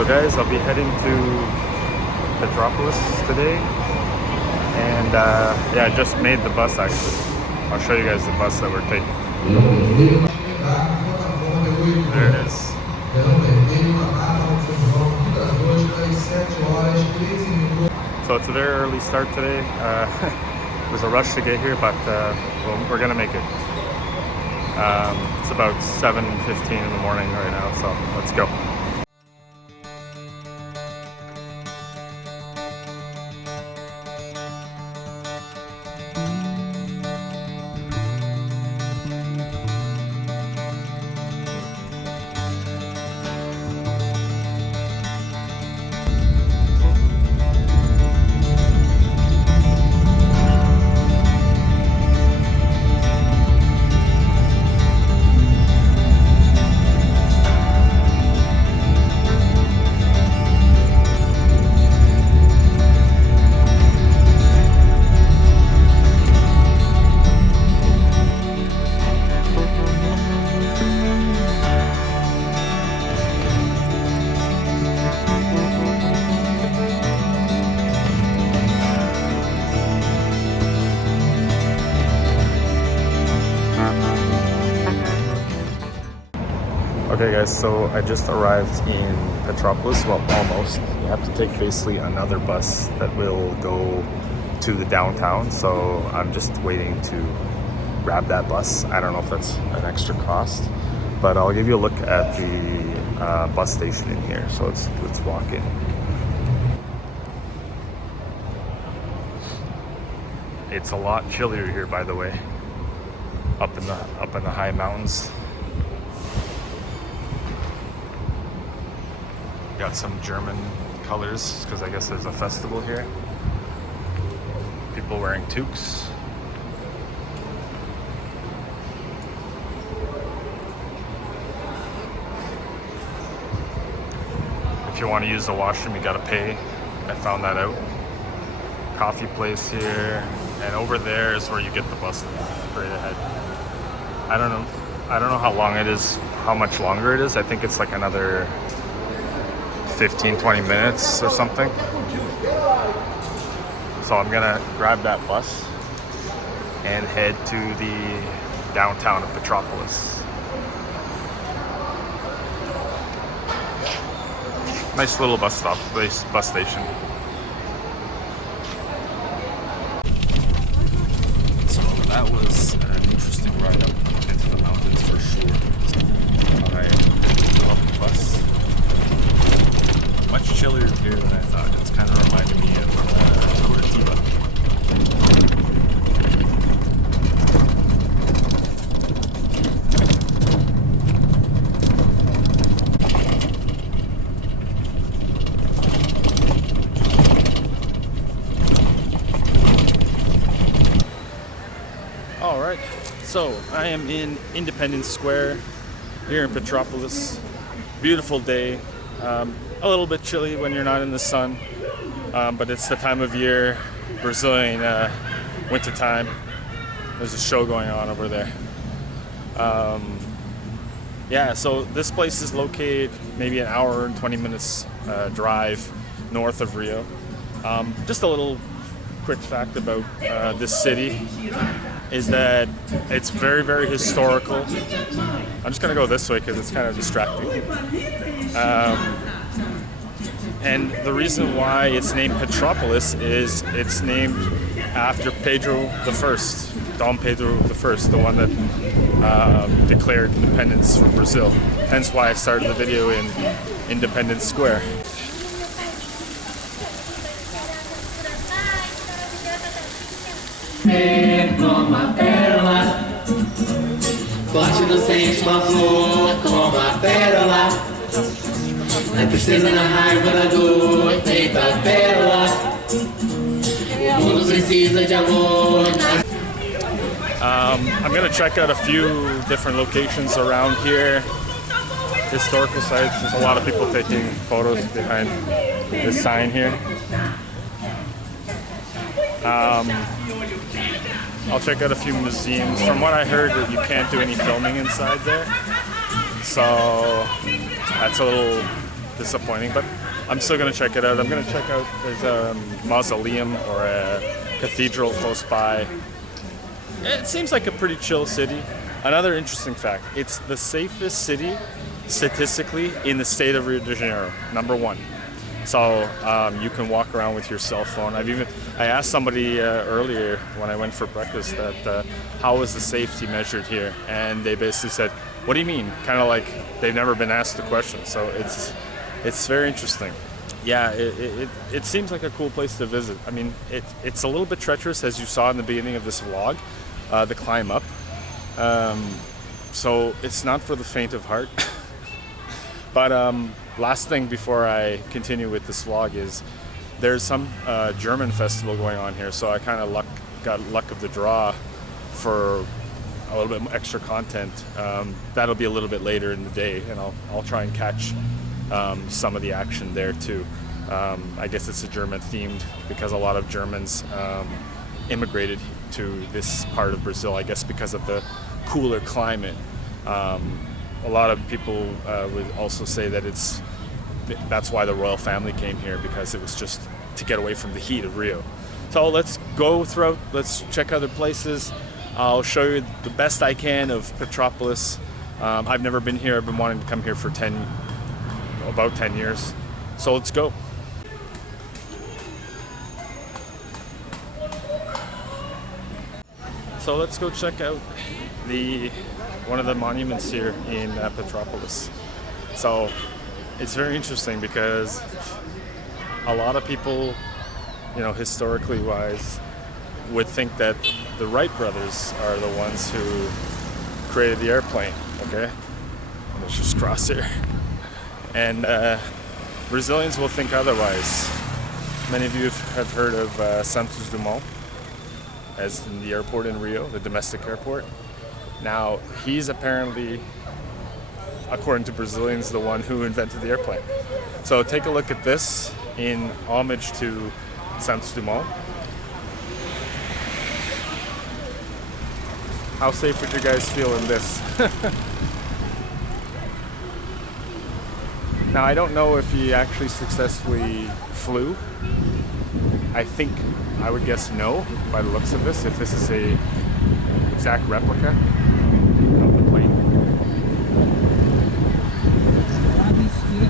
So guys, I'll be heading to Petropolis today, and yeah, I just made the bus actually. I'll show you guys the bus that we're taking. There it is. So it's a very early start today. It was a rush to get here, but well, we're gonna make it. It's about 7:15 in the morning right now, so let's go. Okay guys, so I just arrived in Petropolis, well almost. You have to take basically another bus that will go to the downtown, so I'm just waiting to grab that bus. I don't know if that's an extra cost, but I'll give you a look at the bus station in here. So let's walk in. It's a lot chillier here, by the way, up in the high mountains. Got some German colors because I guess there's a festival here. People wearing toques. If you want to use the washroom, you gotta pay. I found that out. Coffee place here, and over there is where you get the bus straight ahead. I don't know how long it is, how much longer it is. I think it's like another 15-20 minutes or something. So I'm gonna grab that bus and head to the downtown of Petropolis. Nice little bus station. So that was an interesting ride up into the mountains for sure. I love the bus. Much chillier here than I thought. It's kind of reminding me of Curitiba. All right, so I am in Independence Square here in Petropolis. Beautiful day. A little bit chilly when you're not in the sun, but it's the time of year, Brazilian winter time. There's a show going on over there. Yeah, so this place is located maybe an hour and 20 minutes drive north of Rio. Just a little quick fact about this city is that it's very, very historical. I'm just gonna go this way because it's kind of distracting. And the reason why it's named Petropolis is it's named after Pedro I, Dom Pedro I, the one that declared independence from Brazil. Hence why I started the video in Independence Square. Como a pérola, forte inocente, uma flor como a pérola. Na tristeza, na raiva, na dor, feita a pérola. O mundo precisa de amor. I'm gonna check out a few different locations around here. Historical sites. There's a lot of people taking photos behind this sign here. I'll check out a few museums. From what I heard, that you can't do any filming inside there, so that's a little disappointing. But I'm still gonna check it out. I'm gonna check out. There's a mausoleum or a cathedral close by. It seems like a pretty chill city. Another interesting fact: it's the safest city statistically in the state of Rio de Janeiro. #1. So you can walk around with your cell phone. I asked somebody earlier when I went for breakfast that how is the safety measured here, and they basically said, "What do you mean?" Kind of like they've never been asked the question. So it's very interesting. Yeah, it seems like a cool place to visit. I mean, it's a little bit treacherous, as you saw in the beginning of this vlog, the climb up. So it's not for the faint of heart. But last thing before I continue with this vlog is there's some German festival going on here, so I kind of got luck of the draw for a little bit extra content. That'll be a little bit later in the day, and I'll try and catch some of the action there too. I guess it's a German themed because a lot of Germans immigrated to this part of Brazil, I guess because of the cooler climate. A lot of people would also say that that's why the royal family came here, because it was just to get away from the heat of Rio. So let's go throughout, let's check other places. I'll show you the best I can of Petropolis. I've never been here. I've been wanting to come here for about 10 years. So let's go. So let's go check out one of the monuments here in Petropolis. So it's very interesting because a lot of people, you know, historically wise, would think that the Wright brothers are the ones who created the airplane. Okay, let's just cross here. And Brazilians will think otherwise. Many of you have heard of Santos Dumont, as in the airport in Rio, the domestic airport. Now, he's apparently, according to Brazilians, the one who invented the airplane. So take a look at this in homage to Santos Dumont. How safe would you guys feel in this? Now, I don't know if he actually successfully flew. I would guess no, by the looks of this, if this is a exact replica of the plane.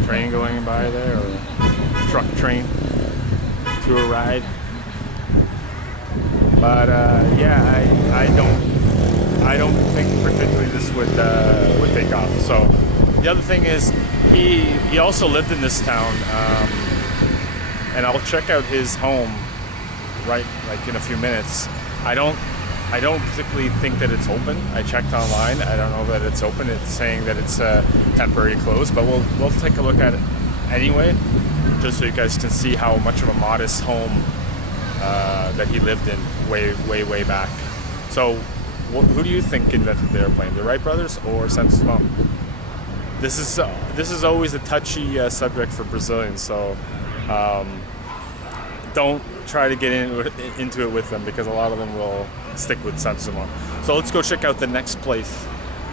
Train going by there, or truck train to a ride. But yeah, I don't think particularly this would take off. So the other thing is, he also lived in this town, and I'll check out his home right like in a few minutes. I don't particularly think that it's open. I checked online. I don't know that it's open. It's saying that it's temporary closed, but we'll take a look at it anyway, just so you guys can see how much of a modest home that he lived in way back. So who do you think invented the airplane? The Wright brothers or Santos Dumont? This is always a touchy subject for Brazilians, so don't try to get into it with them, because a lot of them will stick with Santos Dumont. So let's go check out the next place,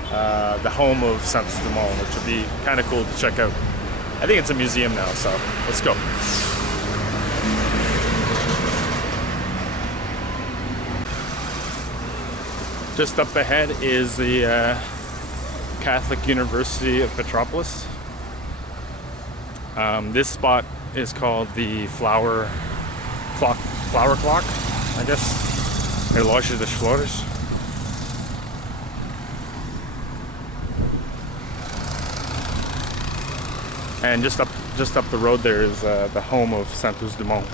the home of Santos Dumont, which would be kind of cool to check out. I think it's a museum now, so let's go. Just up ahead is the Catholic University of Petropolis. This spot is called the Flower Clock, I guess. Relógio das Flores. And just up the road there is the home of Santos Dumont.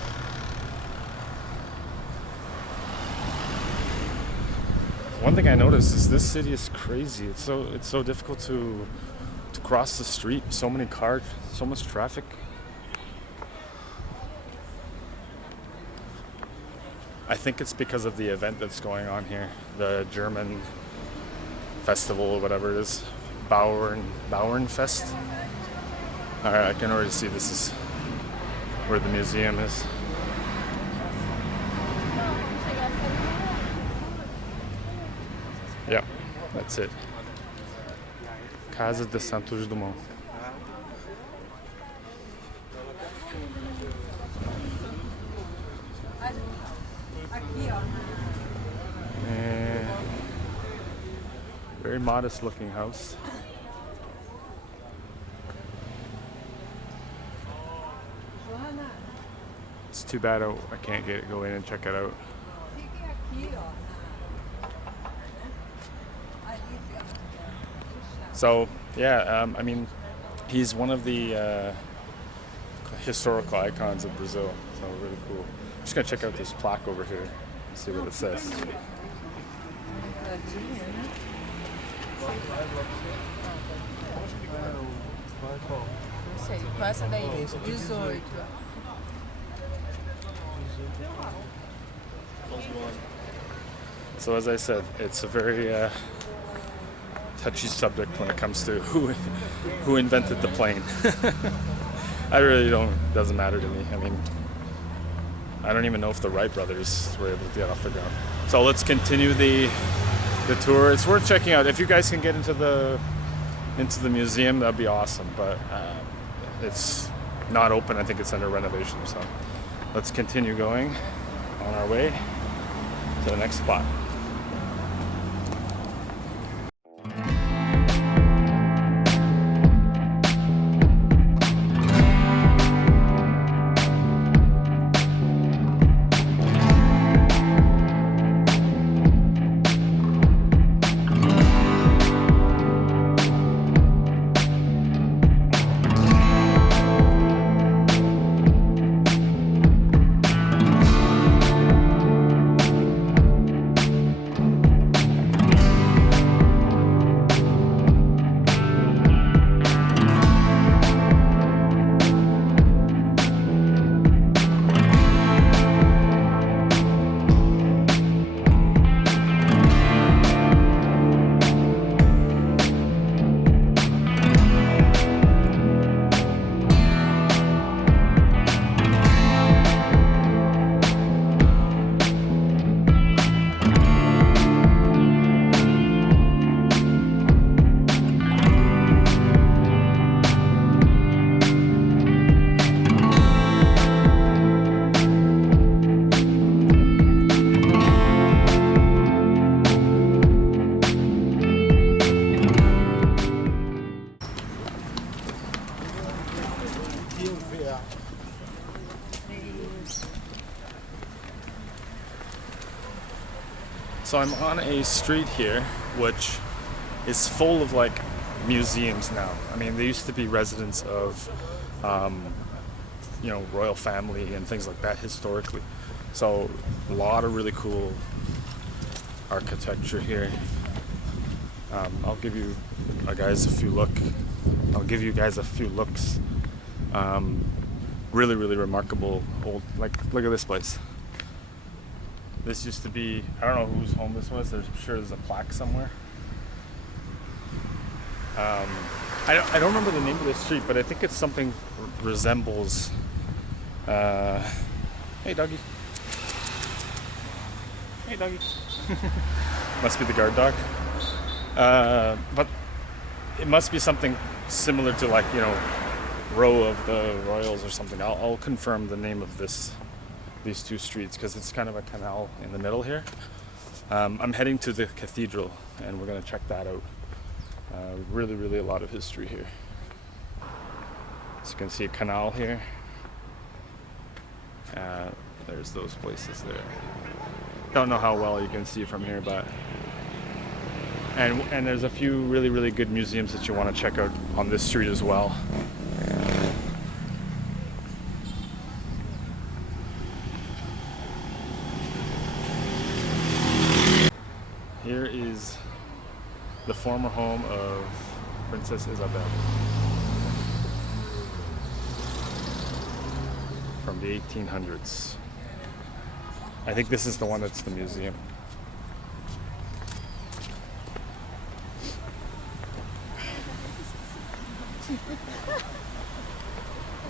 One thing I noticed is this city is crazy. It's so difficult to cross the street. So many cars, so much traffic. I think it's because of the event that's going on here, the German festival or whatever it is, Bauernfest. All right, I can already see this is where the museum is. Yeah, that's it. Casa de Santos Dumont. Very modest looking house. It's too bad I can't go in and check it out. So yeah, I mean, he's one of the historical icons of Brazil. So really cool. I'm just gonna check out this plaque over here and see what it says. Não sei, qual é essa daí? 18. So as I said, it's a very touchy subject when it comes to who invented the plane. I really doesn't matter to me. I mean, I don't even know if the Wright brothers were able to get off the ground. So let's continue the tour. It's worth checking out. If you guys can get into the museum, that'd be awesome. But it's not open. I think it's under renovation. So let's continue going on our way to the next spot. So I'm on a street here, which is full of like museums now. I mean, they used to be residents of, royal family and things like that historically. So a lot of really cool architecture here. I'll give you guys a few looks. Really, really remarkable old. Like, look at this place. This used to be, I don't know whose home this was. I'm sure there's a plaque somewhere. I don't remember the name of the street, but I think it's something resembles. Hey, doggy. Hey, doggy. Must be the guard dog. But it must be something similar to, like, Row of the Royals or something. I'll confirm the name of these two streets because it's kind of a canal in the middle here. I'm heading to the cathedral and we're going to check that out. Really, really a lot of history here. So you can see a canal here. There's those places there. Don't know how well you can see from here, but and there's a few really, really good museums that you want to check out on this street as well. here is the former home of Princess Isabel from the 1800s. I think this is the one that's the museum.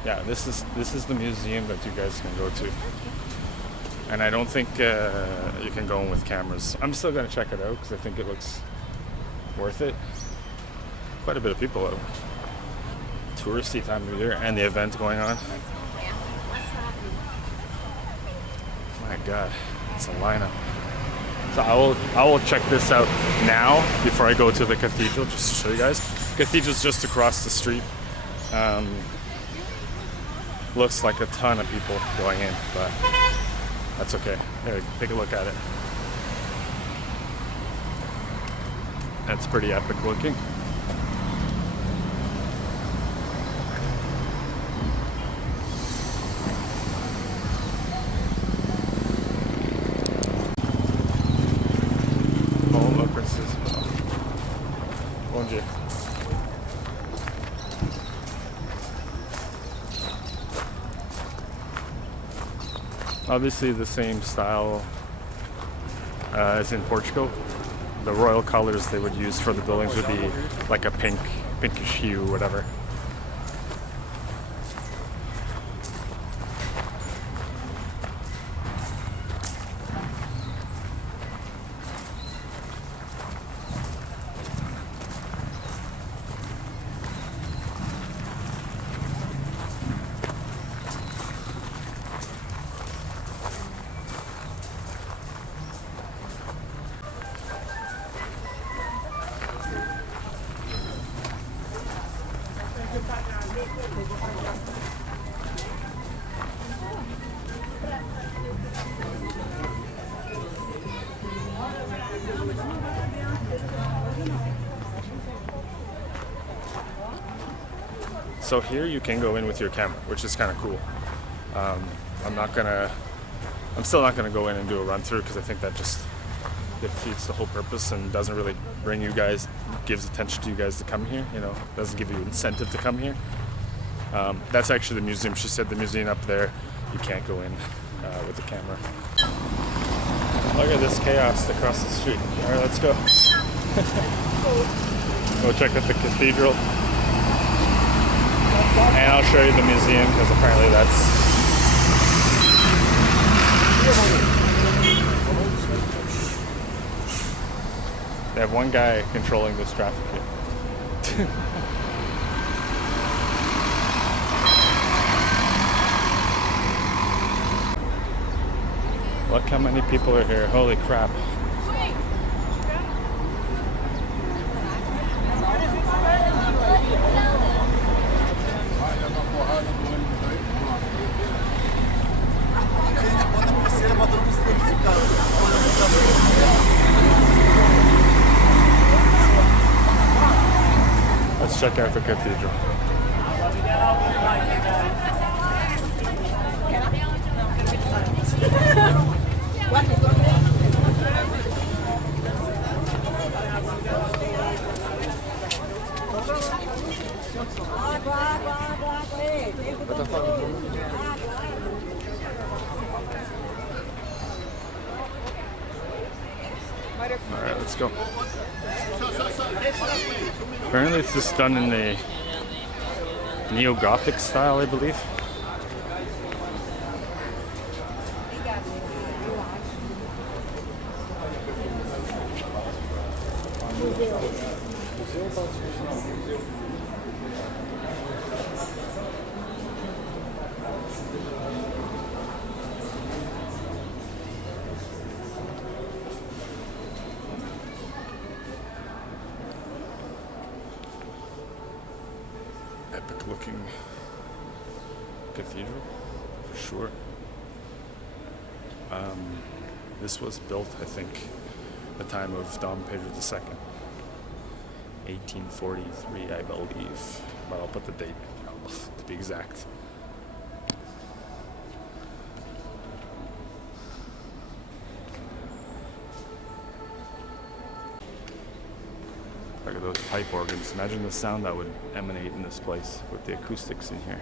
Yeah, this is the museum that you guys can go to. And I don't think you can go in with cameras. I'm still gonna check it out because I think it looks worth it. Quite a bit of people out. Touristy time of year and the event going on. My God, it's a lineup. So I will check this out now before I go to the cathedral, just to show you guys. Cathedral's just across the street. Looks like a ton of people going in, but that's okay. Here, take a look at it. That's pretty epic looking. Home of Princess. Bom dia. Obviously the same style as in Portugal. The royal colors they would use for the buildings would be like a pinkish hue, whatever. So here you can go in with your camera, which is kind of cool. I'm still not gonna go in and do a run through because I think that just defeats the whole purpose and doesn't really bring you guys, gives attention to you guys to come here, you know, doesn't give you incentive to come here. That's actually the museum. She said the museum up there, you can't go in with the camera. Look at this chaos across the street. All right, let's go. Go check out the cathedral. And I'll show you the museum because apparently that's... They have one guy controlling this traffic here. Look how many people are here. Holy crap. Let's check out the cathedral. Alright, let's go. Apparently it's just done in the neo-Gothic style, I believe. Epic looking cathedral, for sure. This was built, I think, at the time of Dom Pedro II. 1843, I believe. But I'll put the date to be exact. those pipe organs. Imagine the sound that would emanate in this place with the acoustics in here.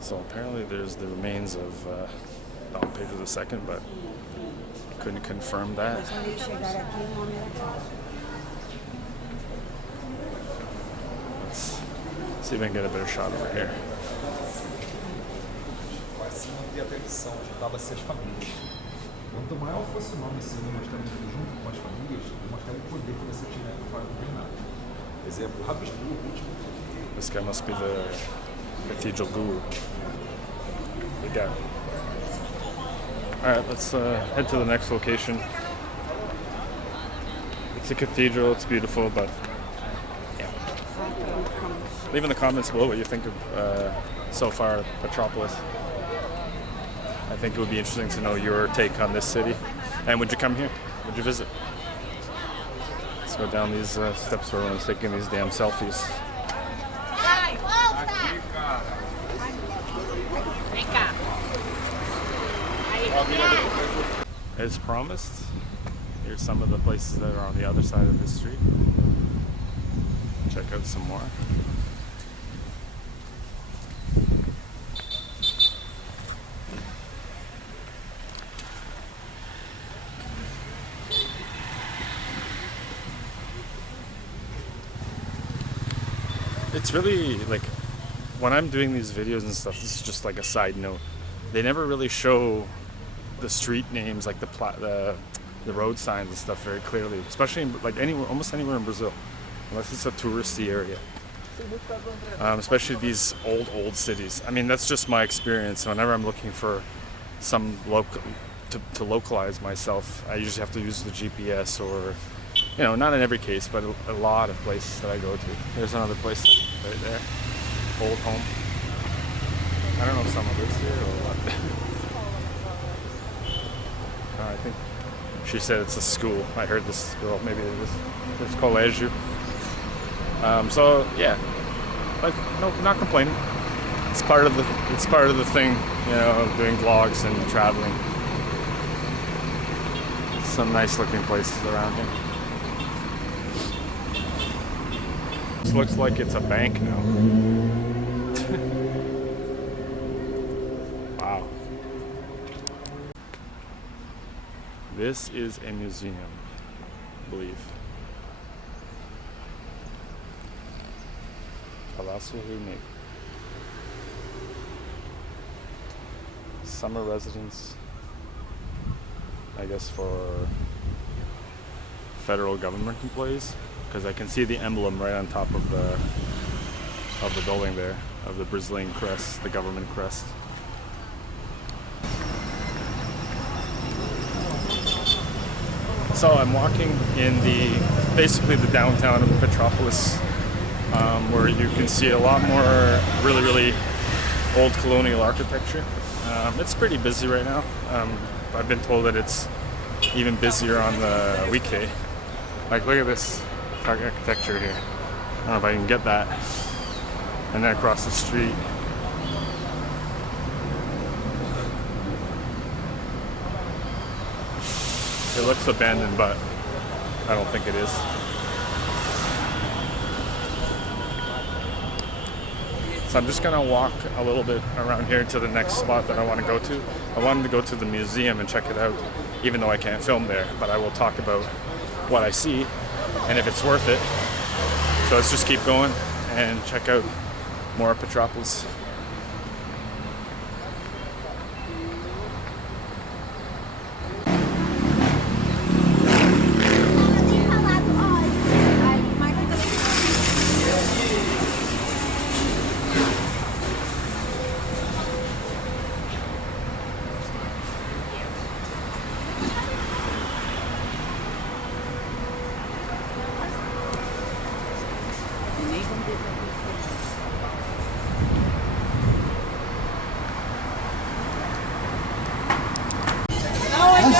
So apparently there's the remains of Dom Pedro II, but couldn't confirm that. Let's see if I can get a better shot over here. Assim manter a tradição, juntava-se as famílias. Quanto maior fosse o nome sendo mostrado junto com as famílias, mostrava o poder que você tinha para o reinado. Exemplo, Habsburgo, o último. This guy must be the cathedral guru. Big guy. Alright, let's head to the next location. It's a cathedral, it's beautiful, but yeah. Leave in the comments below what you think of so far Petropolis. I think it would be interesting to know your take on this city. And would you come here? Would you visit? Let's go down these steps where everyone's taking these damn selfies. As promised, here's some of the places that are on the other side of this street. Check out some more. It's really like when I'm doing these videos and stuff, this is just like a side note. They never really show the street names, like the road signs and stuff very clearly, especially in, like almost anywhere in Brazil, unless it's a touristy area. Especially these old cities. I mean, that's just my experience. Whenever I'm looking for some local to localize myself, I usually have to use the GPS, or you know, not in every case, but a lot of places that I go to. There's another place right there, old home. I don't know if someone lives here or what. I think she said it's a school. I heard this girl, maybe it was it's colégio. So yeah, like no, not complaining. It's part of the thing, you know, of doing vlogs and traveling. Some nice looking places around here. This looks like it's a bank now. Wow. This is a museum, I believe. Palácio Reunido. Summer residence, I guess, for federal government employees, because I can see the emblem right on top of the building there, of the Brazilian crest, the government crest. So I'm walking in basically the downtown of Petropolis, where you can see a lot more really old colonial architecture. It's pretty busy right now. I've been told that it's even busier on the weekday. Like, look at this architecture here. I don't know if I can get that. And then across the street. It looks abandoned, but I don't think it is. So I'm just gonna walk a little bit around here to the next spot that I want to go to. I wanted to go to the museum and check it out, even though I can't film there, but I will talk about what I see and if it's worth it. So let's just keep going and check out more of Petropolis.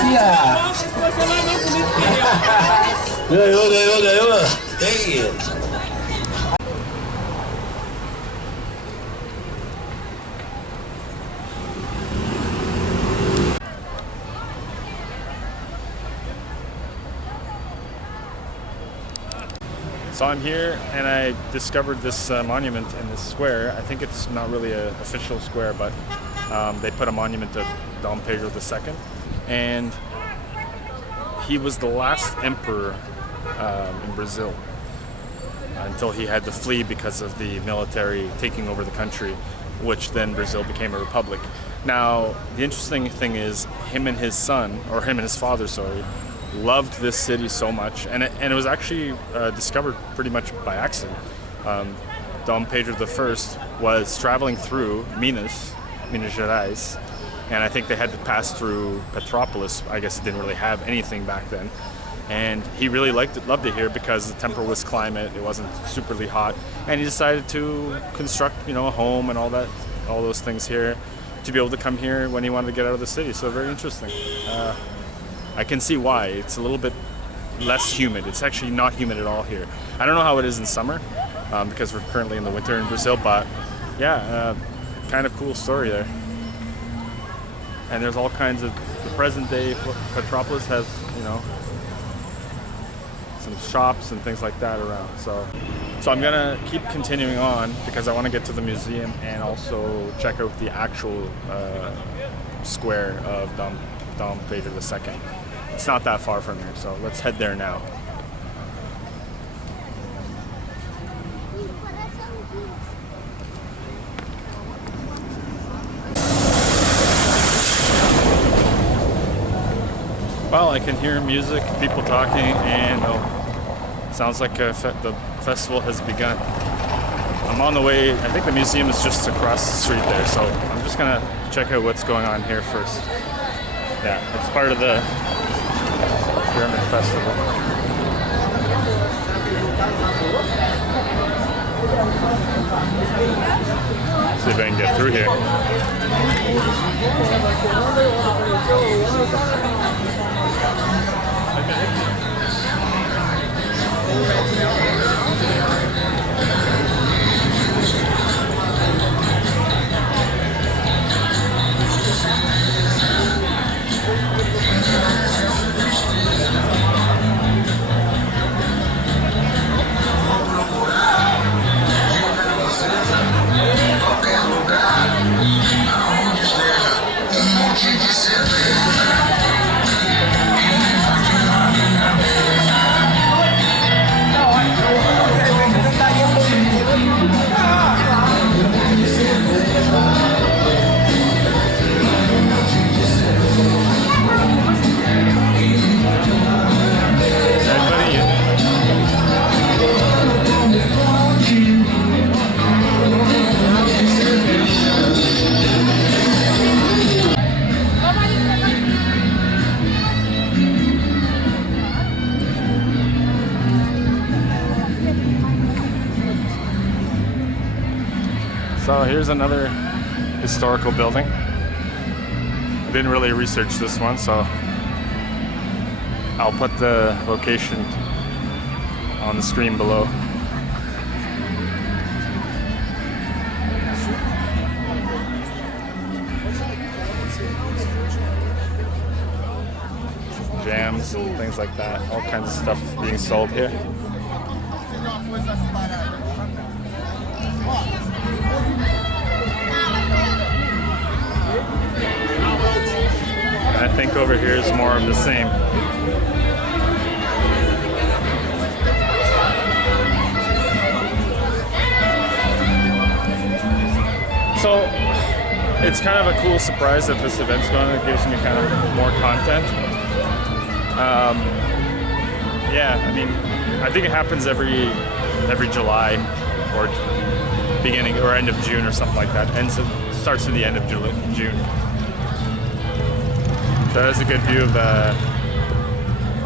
Ganhou. Tem. So I'm here and I discovered this monument in this square. I think it's not really an official square, but they put a monument to Dom Pedro II. And he was the last emperor in Brazil until he had to flee because of the military taking over the country, which then Brazil became a republic. Now, the interesting thing is him and his father, loved this city so much, and it was actually discovered pretty much by accident. Dom Pedro I was traveling through Minas Gerais, and I think they had to pass through Petrópolis. I guess it didn't really have anything back then, and he really loved it here because the temperate climate, it wasn't superly hot, and he decided to construct, a home and all those things here to be able to come here when he wanted to get out of the city. So very interesting. I can see why. It's a little bit less humid. It's actually not humid at all here. I don't know how it is in summer because we're currently in the winter in Brazil, but yeah, kind of cool story there. And there's all kinds of, the present day Petropolis has, some shops and things like that around. So I'm gonna keep continuing on because I want to get to the museum and also check out the actual square of Dom Pedro II. It's not that far from here, so let's head there now. Well, I can hear music, people talking, and sounds like the festival has begun. I'm on the way. I think the museum is just across the street there, so I'm just gonna check out what's going on here first. Yeah, it's part of the German festival. See if I can get through here. So here's another historical building. I didn't really research this one, so I'll put the location on the screen below. Jams and things like that, all kinds of stuff being sold here. I think over here is more of the same. So it's kind of a cool surprise that this event's going. It gives me kind of more content. Yeah, I mean, I think it happens every July or beginning or end of June or something like that. Starts at the end of June. So that's a good view of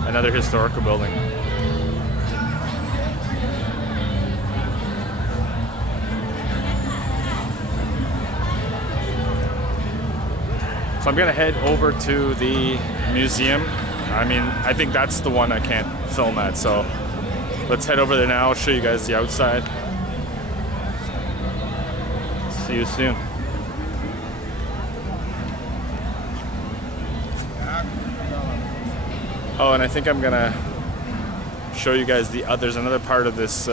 another historical building. So I'm gonna head over to the museum. I mean, I think that's the one I can't film at, so let's head over there now. I'll show you guys the outside. See you soon. Oh, and I think I'm gonna show you guys there's another part of this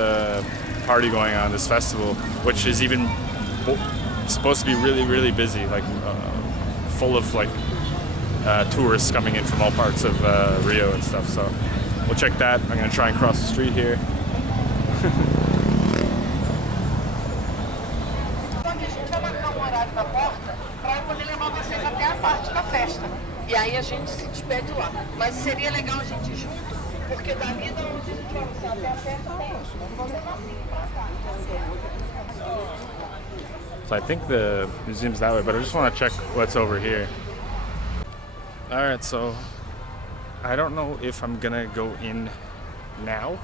party going on, this festival, which is even supposed to be really, really busy, like full of like tourists coming in from all parts of Rio and stuff. So we'll check that. I'm gonna try and cross the street here. E aí a gente se despede lá. Mas seria legal a gente ir junto, porque dali da onde a gente vai almoçar até a festa tem. Vamos levar assim pra cá. So I think the museum's that way, but I just want to check what's over here. Alright, so I don't know if I'm gonna go in now.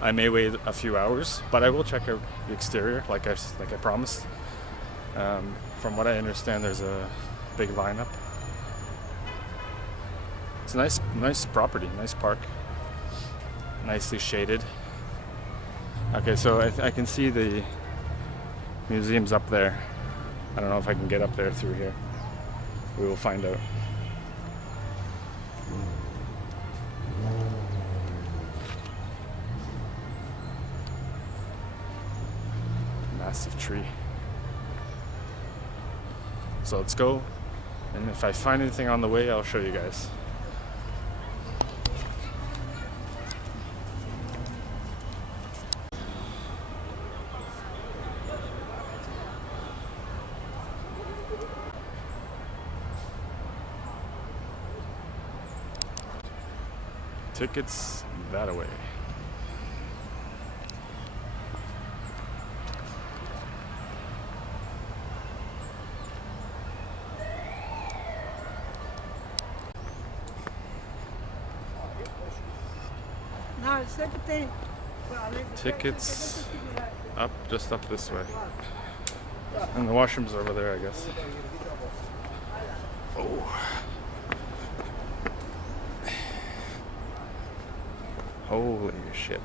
I may wait a few hours, but I will check out the exterior like I promised. From what I understand, there's a big lineup. It's a nice property, nice park, nicely shaded. Okay, so I can see the museum's up there. I don't know if I can get up there through here. We will find out. Massive tree. So let's go, and if I find anything on the way, I'll show you guys. Tickets that away. Tickets up, just up this way. And the washrooms are over there, I guess. Oh. Holy shit.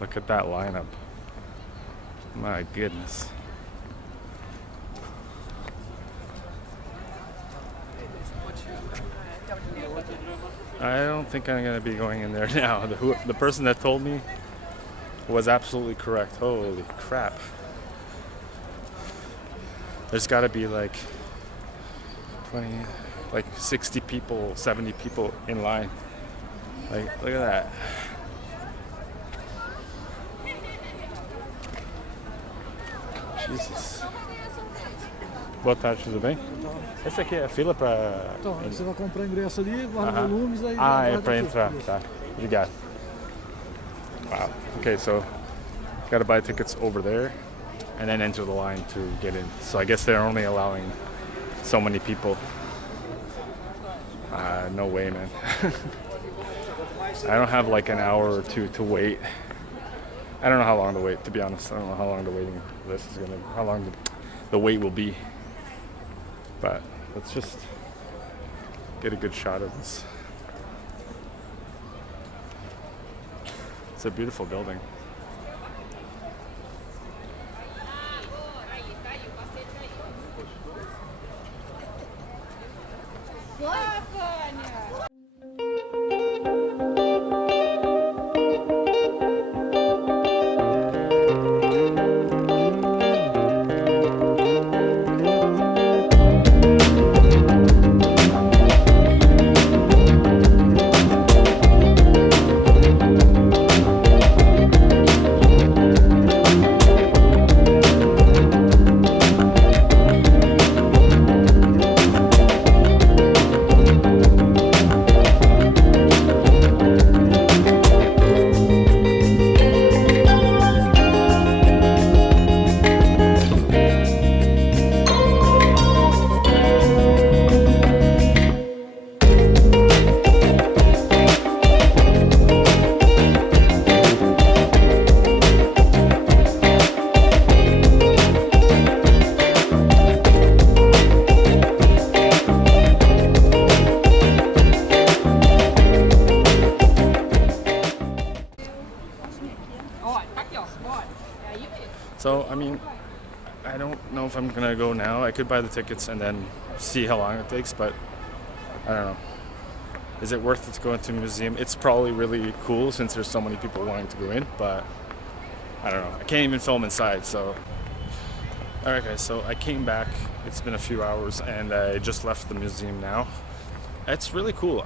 Look at that lineup. My goodness. I don't think I'm gonna be going in there now. The person that told me was absolutely correct. Holy crap. There's gotta be like 60 people, 70 people in line. Like, look at that. Jesus. Boa tarde, tudo bem? Essa aqui é a fila para... Então, você vai comprar ingresso ali, guarda volumes, aí... Ah, é para entrar, tá. Obrigado. Wow. Okay, so gotta buy tickets over there and then enter the line to get in. So I guess they're only allowing so many people. No way, man. I don't have like an hour or two to wait. I don't know how long to wait, to be honest. I don't know how long the waiting list is gonna, how long the wait will be. But let's just get a good shot of this. It's a beautiful building. I don't know if I'm gonna go now. I could buy the tickets and then see how long it takes, but I don't know. Is it worth it to go into the museum? It's probably really cool since there's so many people wanting to go in, but I don't know. I can't even film inside, so. Alright guys, so I came back. It's been a few hours and I just left the museum now. It's really cool.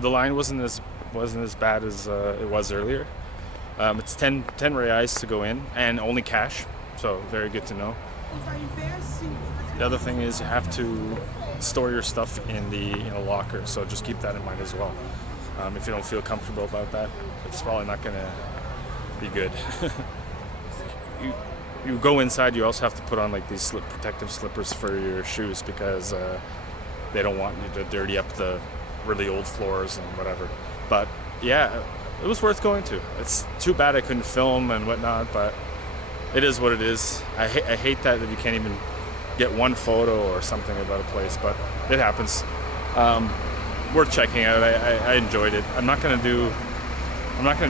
The line wasn't as bad as it was earlier. It's 10 reais to go in and only cash, so very good to know. The other thing is you have to store your stuff in a locker, so just keep that in mind as well. If you don't feel comfortable about that, it's probably not gonna be good. You go inside, you also have to put on like these protective slippers for your shoes because they don't want you to dirty up the really old floors and whatever. But yeah, it was worth going to. It's too bad I couldn't film and whatnot, but it is what it is. I hate that you can't even get one photo or something about a place, but it happens. Worth checking out. I enjoyed it. I'm not gonna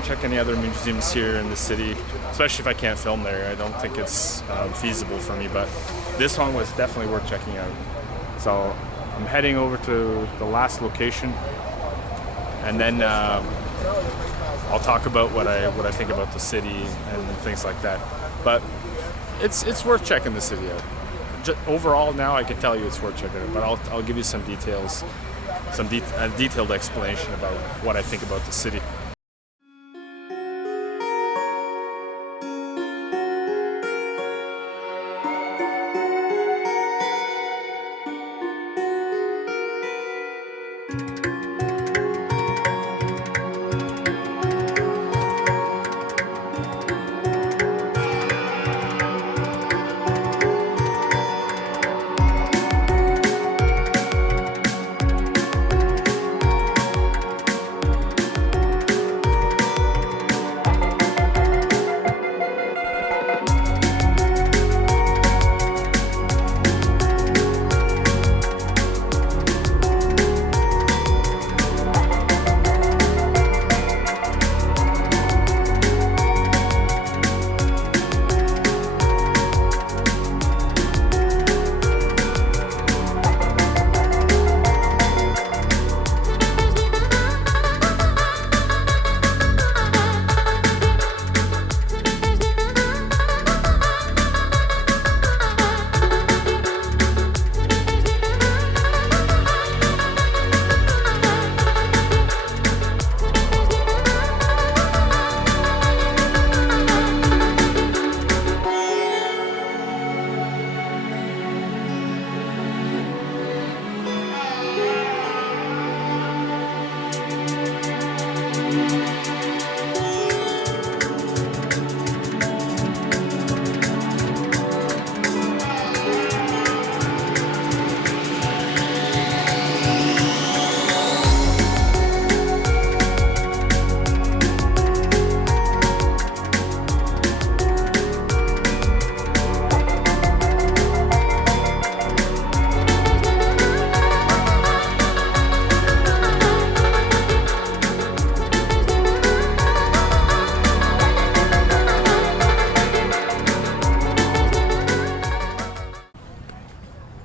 check any other museums here in the city, especially if I can't film there. I don't think it's feasible for me, but this one was definitely worth checking out. So I'm heading over to the last location, and then I'll talk about what I think about the city and things like that. But it's worth checking the city out. Overall, now I can tell you it's worth checking out. But I'll give you some details, a detailed explanation about what I think about the city.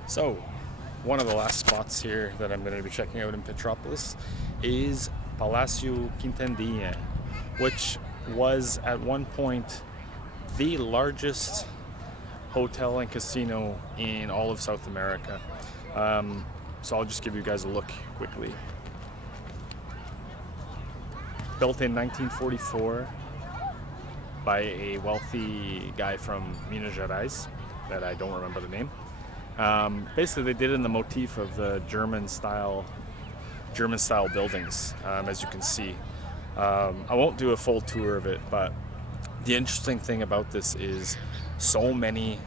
So, one of the last spots here that I'm going to be checking out in Petropolis is Palácio Quitandinha, which was at one point the largest hotel and casino in all of South America. So I'll just give you guys a look quickly. Built in 1944 by a wealthy guy from Minas Gerais that I don't remember the name. Basically, they did it in the motif of the German style buildings, as you can see. I won't do a full tour of it, but the interesting thing about this is so many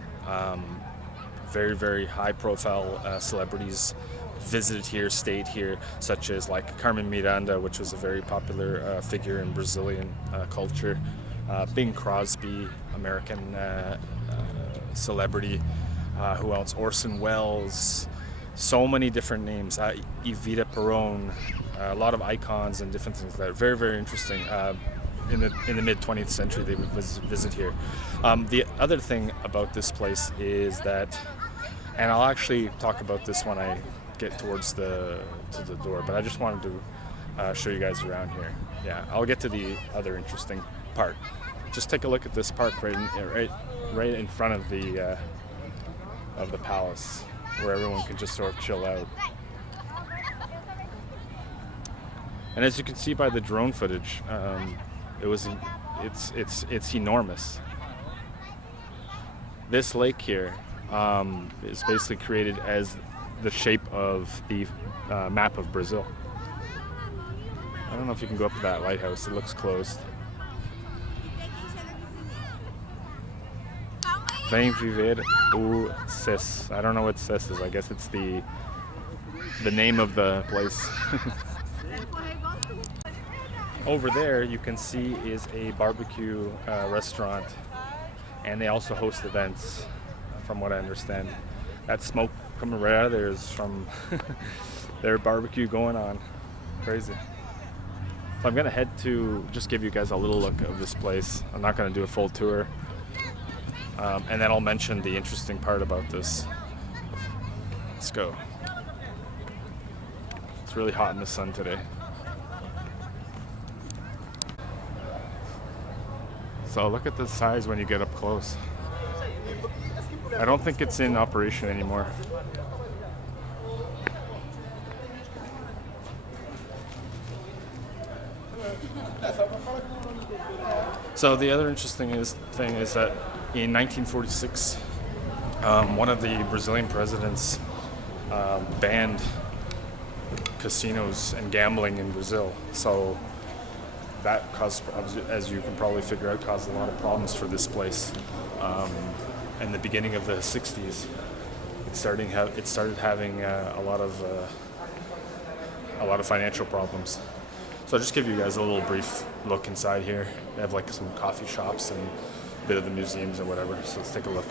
very, very high-profile celebrities visited here, stayed here, such as like Carmen Miranda, which was a very popular figure in Brazilian culture. Bing Crosby, American celebrity. Who else? Orson Welles. So many different names. Evita Peron. A lot of icons and different things like that. Very, very interesting. in the mid 20th century they would visit here. The other thing about this place is that, and I'll actually talk about this when I get towards the door, but I just wanted to show you guys around here. Yeah, I'll get to the other interesting part. Just take a look at this park right in front of the palace, where everyone can just sort of chill out. And as you can see by the drone footage, it's enormous. This lake here is basically created as the shape of the map of Brazil. I don't know if you can go up to that lighthouse. It looks closed. Vem viver o Ses. I don't know what Ses is. I guess it's the name of the place. Over there you can see is a barbecue restaurant, and they also host events, from what I understand. That smoke coming right out of there is from their barbecue going on. Crazy. So I'm gonna head to just give you guys a little look of this place. I'm not gonna do a full tour, and then I'll mention the interesting part about this. Let's go. It's really hot in the sun today. So look at the size when you get up close. I don't think it's in operation anymore. So the other interesting thing is that in 1946, one of the Brazilian presidents banned casinos and gambling in Brazil. So that caused, as you can probably figure out, caused a lot of problems for this place. In the beginning of the 60s, it started having a lot of financial problems. So I'll just give you guys a little brief look inside here. They have like some coffee shops and a bit of the museums and whatever. So let's take a look.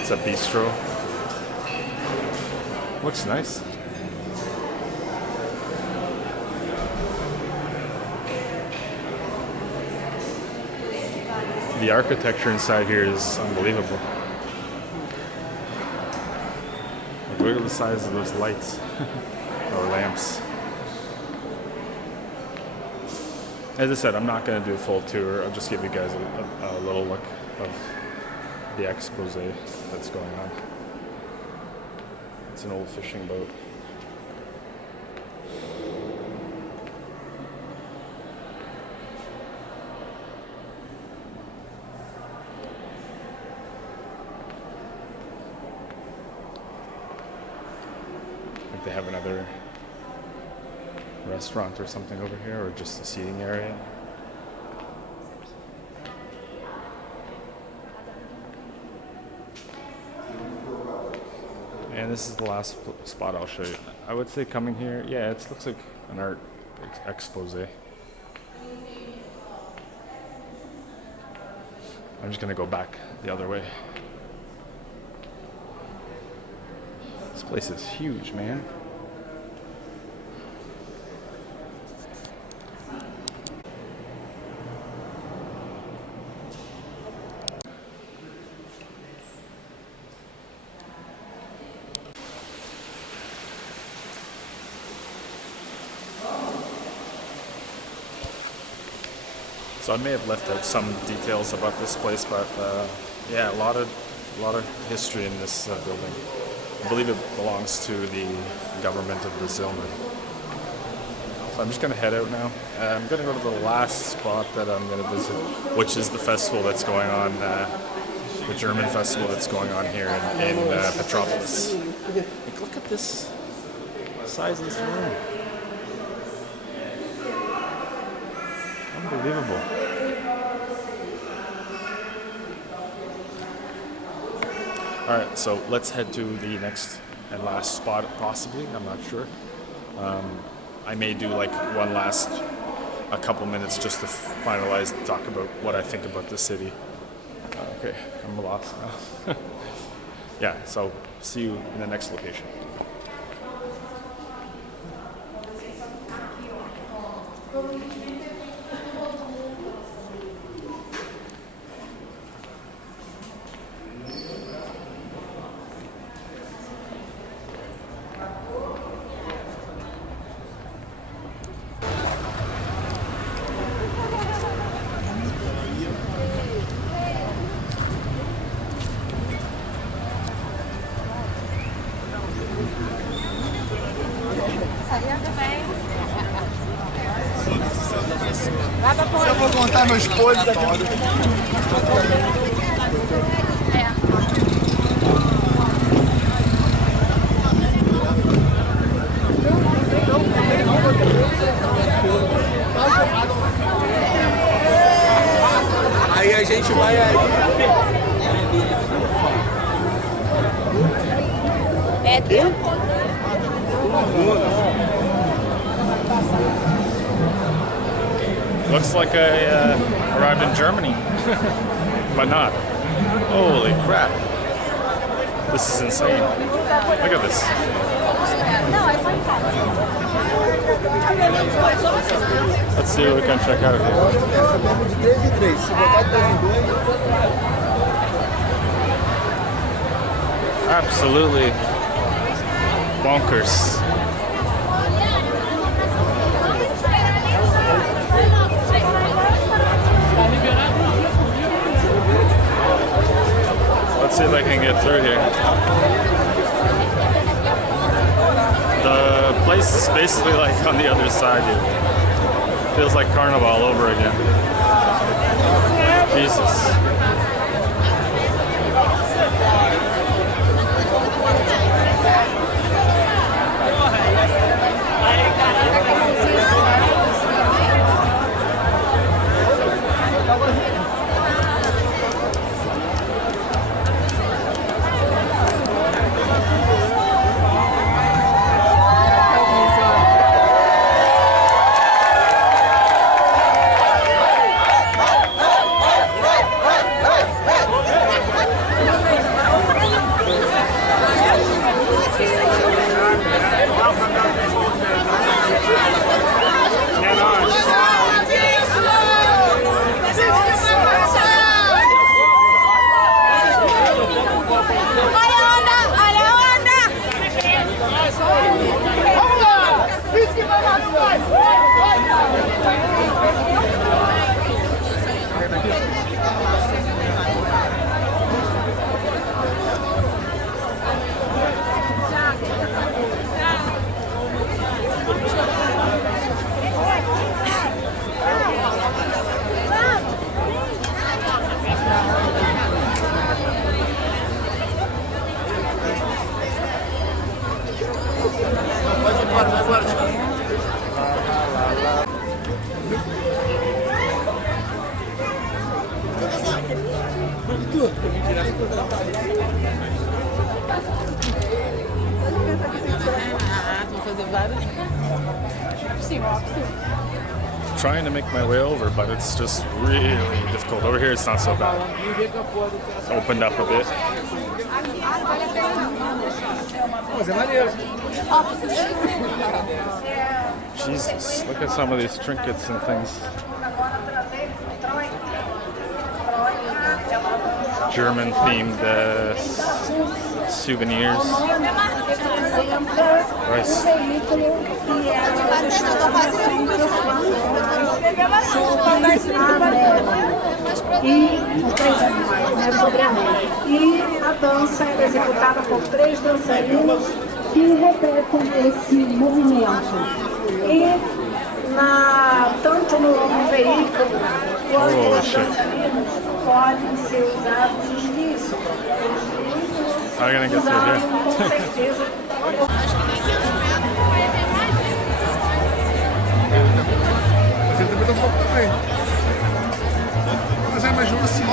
It's a bistro. Looks nice. The architecture inside here is unbelievable. Like, look at the size of those lights or lamps. As I said, I'm not going to do a full tour. I'll just give you guys a little look of the expose that's going on. It's an old fishing boat. Like they have another restaurant or something over here, or just a seating area. And this is the last spot I'll show you. I would say coming here, yeah, it looks like an art expose. I'm just gonna go back the other way. This place is huge, man. So I may have left out some details about this place, but yeah, a lot of history in this building. I believe it belongs to the government of Brazil now. So I'm just going to head out now. I'm going to go to the last spot that I'm going to visit, which is the festival that's going on, the German festival that's going on here in Petropolis. Like, look at this size of this room. Unbelievable. Alright, so let's head to the next and last spot, possibly. I'm not sure. I may do like a couple minutes just to finalize, talk about what I think about the city. Okay, I'm lost now. Yeah, so see you in the next location. Se eu for contar meus podres aqui. Aí a gente vai aí. É tempo? Looks like I arrived in Germany, but not. Holy crap. This is insane. Look at this. Let's see what we can check out here. Absolutely bonkers. Let's see if I can get through here. The place is basically like on the other side here. Feels like Carnival all over again. Jesus. Trying to make my way over, but it's just really difficult. Over here it's not so bad. It's opened up a bit. Jesus, look at some of these trinkets and things. German themed souvenirs. Rice. E a dança é executada por 3 dançarinos que repetem esse movimento. E tanto no veículo quanto os dançarinos podem ser usados nisso. Com certeza. Mas ele também tá um pouco bem. Mas imagina assim,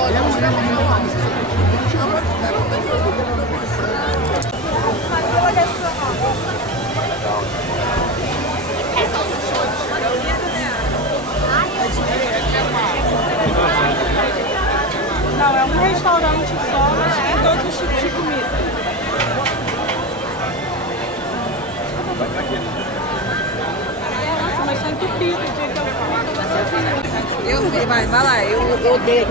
Não, é um restaurante só, mas tem todos os tipos de comida. Nossa, mas tá entupido o dia que eu fui. Eu vi, vai lá, eu odeio.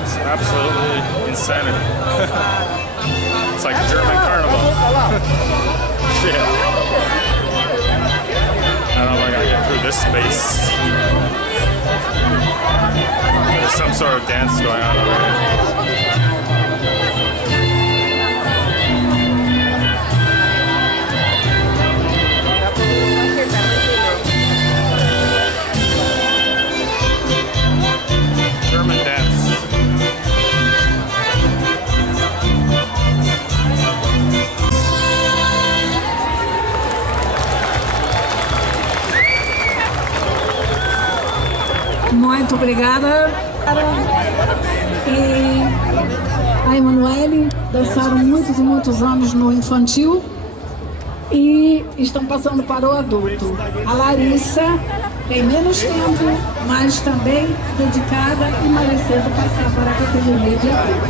It's absolutely insanity. It's like German. Shit. I don't know if I gotta get through this space. There's some sort of dance going on over here. German dance. Muito obrigada. E a Emanuele dançaram muitos e muitos anos no infantil e estão passando para o adulto. A Larissa tem menos tempo, mas também dedicada e merecendo passar para a categoria de adulto.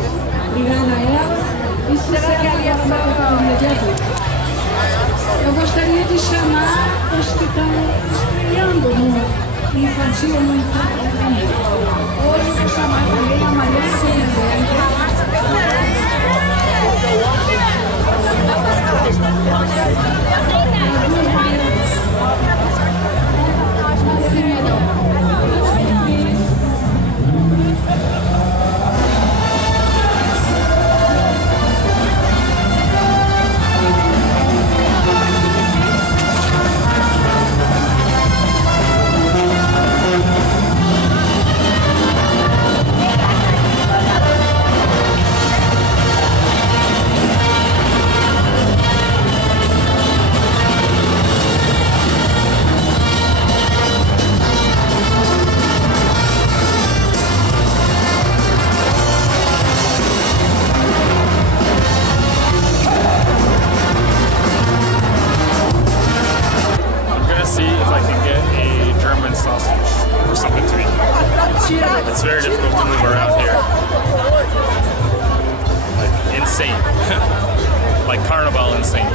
Obrigada a elas e sucesso agora na categoria de adulto. Eu gostaria de chamar os que estão estreando no infantil no encanto também. Hoje vou chamar também a Maria Célia. It's very difficult to move around here. Like, insane. Like carnival insane.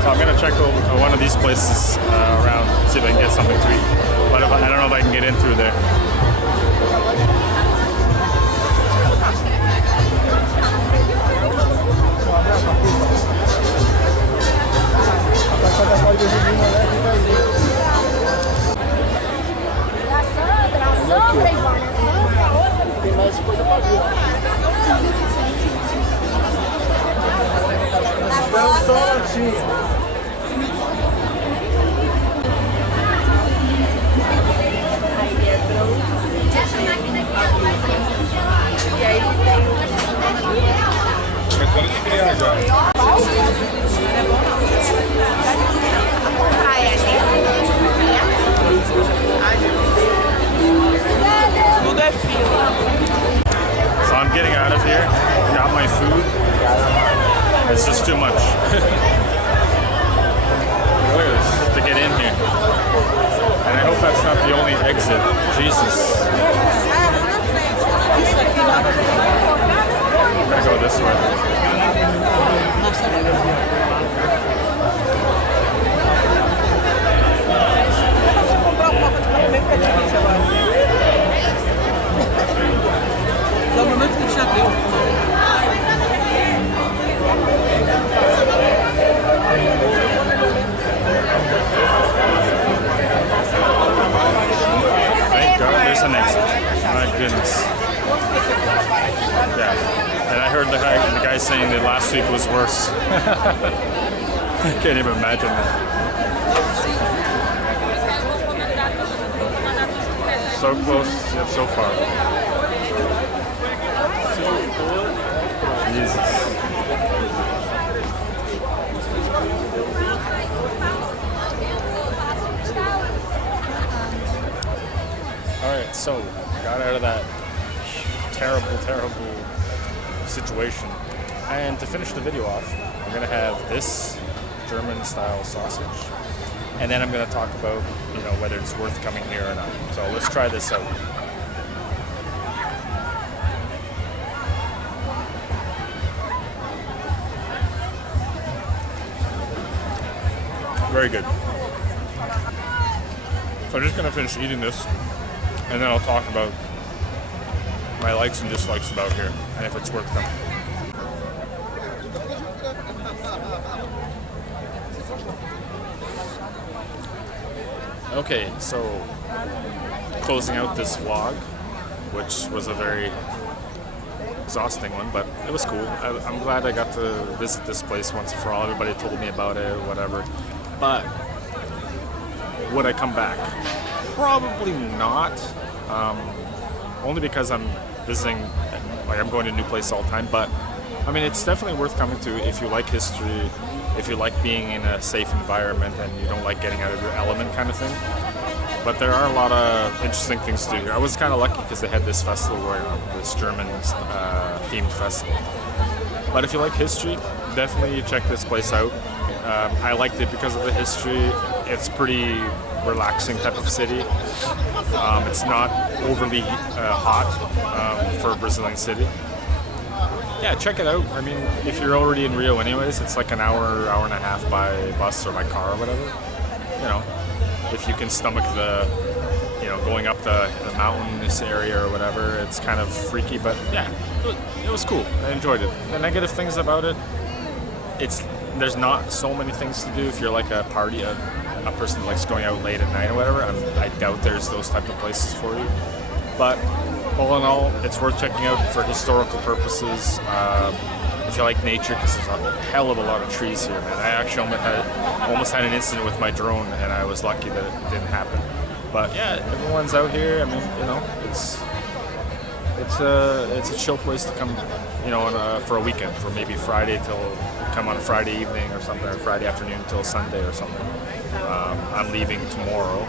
So I'm gonna check one of these places around, see if I can get something to eat. But I don't know if I can get in through there. Tem mais coisa pra ver. Não só latinha. E aí tem Começando a criar já. tudo é fila. So I'm getting out of here. Got my food. It's just too much. Look at this, to get in here. And I hope that's not the only exit. Jesus. I'm gonna go this way. No momento que já deu. Thank God there's an exit. My goodness. Yeah. And I heard the guy saying that last week was worse. I can't even imagine that. So close, yet so far. Jesus. Alright, so I got out of that terrible situation. And to finish the video off, I'm gonna have this German style sausage. And then I'm gonna talk about, whether it's worth coming here or not. So let's try this out. Very good. So I'm just gonna finish eating this, and then I'll talk about my likes and dislikes about here, and if it's worth coming. Okay, so closing out this vlog, which was a very exhausting one, but it was cool. I'm glad I got to visit this place once and for all. Everybody told me about it, whatever. But would I come back? Probably not. Only because I'm visiting, like I'm going to a new place all the time. But I mean, it's definitely worth coming to if you like history, if you like being in a safe environment and you don't like getting out of your element kind of thing. But there are a lot of interesting things to do here. I was kind of lucky because they had this festival going on, this German themed festival. But if you like history, definitely check this place out. I liked it because of the history. It's pretty relaxing type of city. It's not overly hot for a Brazilian city. Yeah, check it out. I mean, if you're already in Rio anyways, it's like an hour, hour and a half by bus or by car or whatever. You know, if you can stomach the, you know, going up the mountainous area or whatever, it's kind of freaky, but yeah, it was cool. I enjoyed it. The negative things about it, there's not so many things to do if you're like a person that likes going out late at night or whatever. I doubt there's those type of places for you. But all in all, it's worth checking out for historical purposes. If you like nature, because there's a hell of a lot of trees here, man. I actually almost had an incident with my drone, and I was lucky that it didn't happen. But yeah, everyone's out here. I mean, you know, it's a chill place to come, you know, for a weekend, for maybe come on a Friday evening or something, or Friday afternoon till Sunday or something. I'm leaving tomorrow,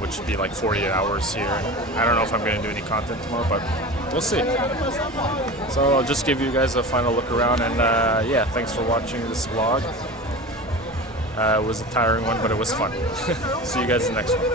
which would be like 48 hours here. I don't know if I'm going to do any content tomorrow, but we'll see. So I'll just give you guys a final look around, and yeah, thanks for watching this vlog. It was a tiring one, but it was fun. See you guys in the next one.